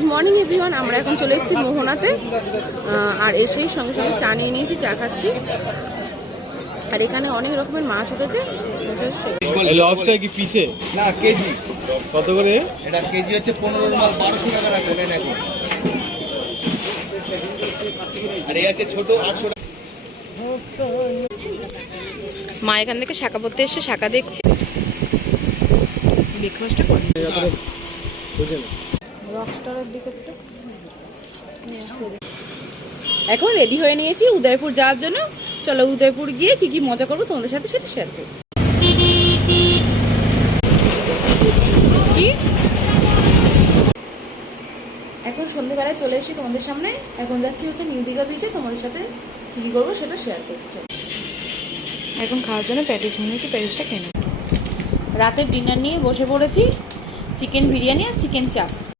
Good morning everyone. আমরা এখন চলে এসেছি মোহনাতে, আর এসেই সঙ্গে সঙ্গে চা নিয়ে নিয়েছি, চা খাচ্ছি। আর এখানে অনেক রকমের মাছ উঠেছে। লবস্টার কি পিসে না কেজি? কত করে? এটা কেজি হচ্ছে 15 মাল 1200 টাকা রাখবেন এখন। আর এই আছে ছোট 800 টাকা। মা এখান থেকে শাঁখা পড়তে এসে শাঁখা দেখছি। ব্রেকফাস্টটা করি রকস্টারের দিকে। এখন রেডি হয়ে নিয়েছি উদয়পুর যাওয়ার জন্য। চলো উদয়পুর গিয়ে কি কি মজা করবো তোমাদের সাথে সেটা শেয়ার করবো। কি এখন সন্ধ্যেবেলায় চলে এসেছি তোমাদের সামনে। এখন যাচ্ছি হচ্ছে নিউ দীঘা বিচে, তোমাদের সাথে কী কী করবো সেটা শেয়ার করছি। এখন খাওয়ার জন্য প্যাটিস নিয়েছি, প্যাটিসটা খেয়ে নেব। রাতের ডিনার নিয়ে বসে পড়েছি, চিকেন বিরিয়ানি আর চিকেন চাপ।